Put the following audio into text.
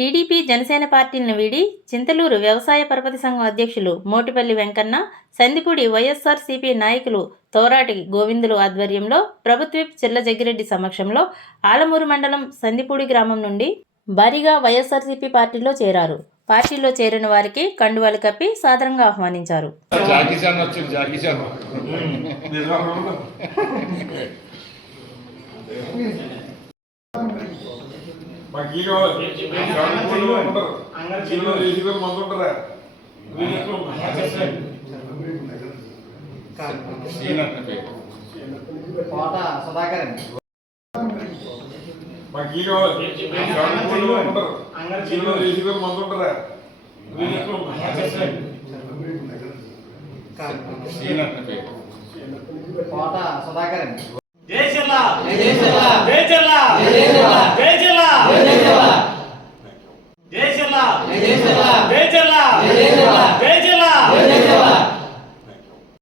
TDP Janasena పార్టీలను వీడి చింతలూరు వ్యవసాయ పరపతి సంఘం అధ్యక్షులు మోటిపల్లి వెంకన్న సందిపూడి వైఎస్ఆర్సీపీ నాయకులు తోరాటి గోవిందులు ఆధ్వర్యంలో ప్రభుత్వీప్ చిల్ల జగ్గిరెడ్డి సమక్షంలో ఆలమూరు మండలం సందిపూడి గ్రామం నుండి భారీగా వైఎస్ఆర్సీపీ పార్టీలో చేరారు. పార్టీలో చేరిన వారికి కండువాలు కప్పి సాదరంగా ఆహ్వానించారు. మాకు ఈ కావాలి గ్రౌండ్ ఉంటారు. జీవో చేసి మంది ఉంటారా? కోట సుధాకర్ అండి. మాకు ఈ కావాలి గ్రౌండ్ ఉంటారు. జీవో చేసి మంది ఉంటారా? కోట సుధాకర్ అండి. జై జిల్లా జై జిల్లా జై